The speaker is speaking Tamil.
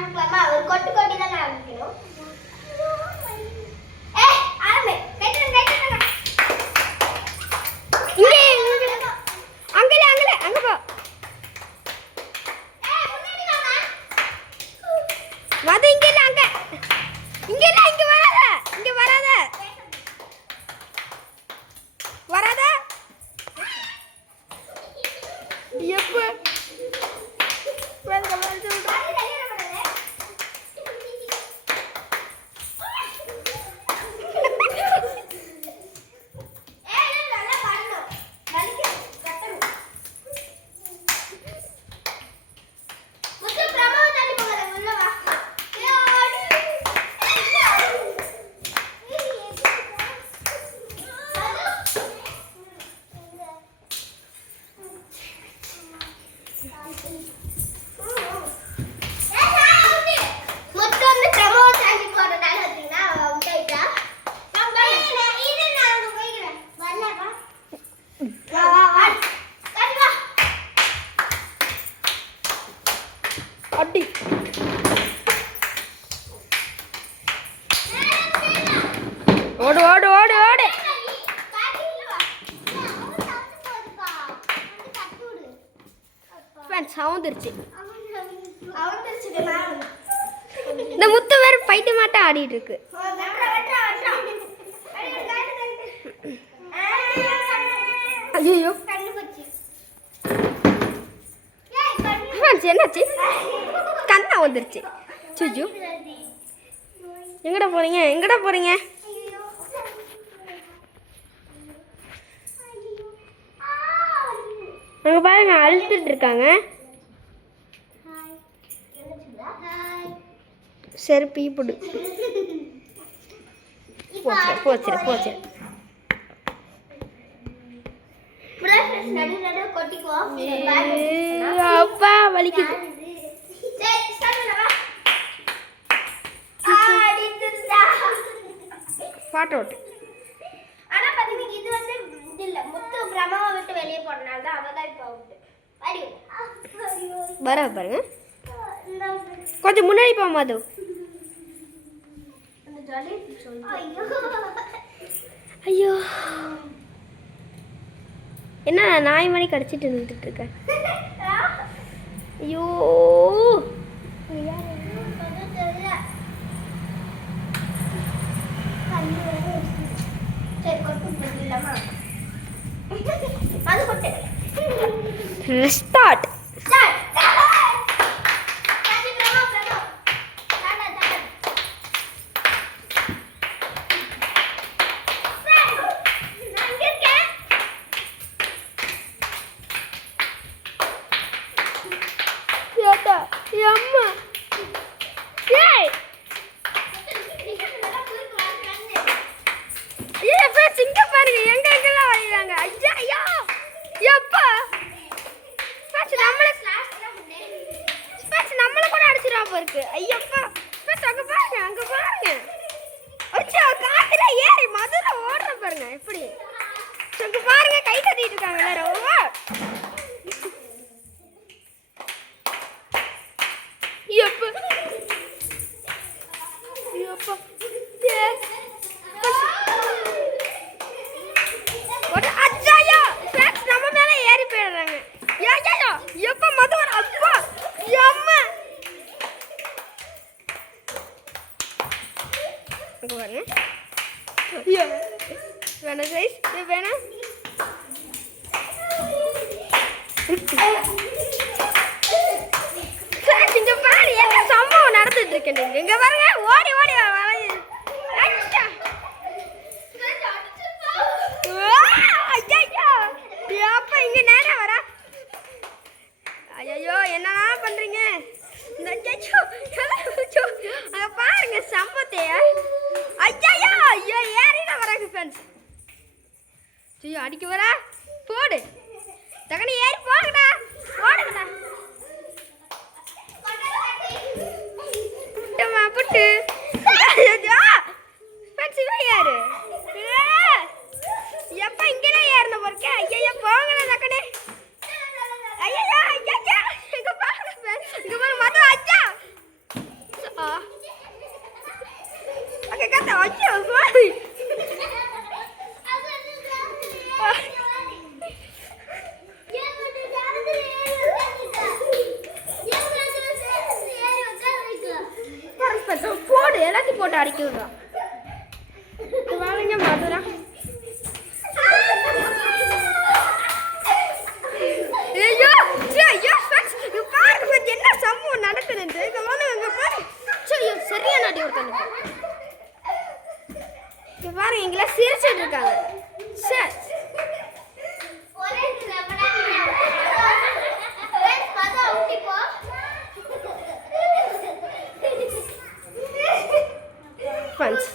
ஆரம்பிக்கலாமா? ஒரு கொட்டு கொட்டி தான் ஆரம்பிக்கணும். ஆரம்பி. கைட்டுங்க. அங்க போ. முன்னாடி வாங்க. மது இங்க இல்ல அங்க. இங்க இல்ல இங்க வராத. இங்க வராத. எப்ப அடி ஓடு ஓடு ஓடு ஓடு. சவுந்துருச்சு. இந்த முத்து வேறு பைட்டு மாட்டம் ஆடிட்டு இருக்கு. ஐயோ என்னாச்சு? கண்ணா வந்துருச்சு. சுஜு எங்கடா போறீங்க? அங்க பாருங்க அழுத்துட்டு இருக்காங்க. சரி பீப்புடு போச்சு. அப்பா வலிக்குது. பாட்டு ஓட்டு. ஆனா பாத்தீங்கன்னா இது வந்து இது இல்ல, முத்து பிரமாவை விட்டு வெளியே போறனால தான் அவதான் இப்ப அவுட். வர பாருங்க. கொஞ்சம் முன்னாடி போ மது. ஐயோ என்ன நாய் மணி கடிச்சிட்டு நின்றுட்டு இருக்க? ஐயோ ஸ்டார்ட். அம்மா இங்க பாருங்க எங்கெல்லாம் வரையிறாங்க. ஐயா எப்பா நம்மள கூட அடிச்சிடாம இருக்கு. ஐயப்பா அங்க பாருங்க காத்துல ஏறி மதுரை ஓடுற பாருங்க எப்படி. அங்க பாருங்க கை தட்டிட்டு இருக்காங்க எல்லாரும். நம்ம மேல ஏறி போயிடுறாங்க. எப்ப மதுரை அப்பா அம்மா பாருங்க. வேணாம் சைஸ் வேணாம். இங்க பாரு என்ன சம்பவம் நடந்துட்டு இருக்கேன். இங்க பாருங்க ஓடி ஓடி அப்பா இங்க நேரா வர. ஐயோ என்னன்னா பண்றீங்க? அங்க பாருங்க சம்பத்தைய. ஐயோ ஏறினா வராங்க ஃப்ரெண்ட்ஸ். ஐயோ அடிக்க வர போடு தகனி ஏறி போங்கடா ஓடுங்கடா. புட்டு போட்டு அடிக்க விடுறான். வாங்க மதுரா. ஐயோ ஐயோ பாருங்க என்ன சம்பவம் நடக்குதுன்னு. இங்க பாரு சரியான அடி ஒருத்தனுக்கு. இங்க பாருங்க எங்களை சிரிச்சிட்டு இருக்காங்க. Sir Friends.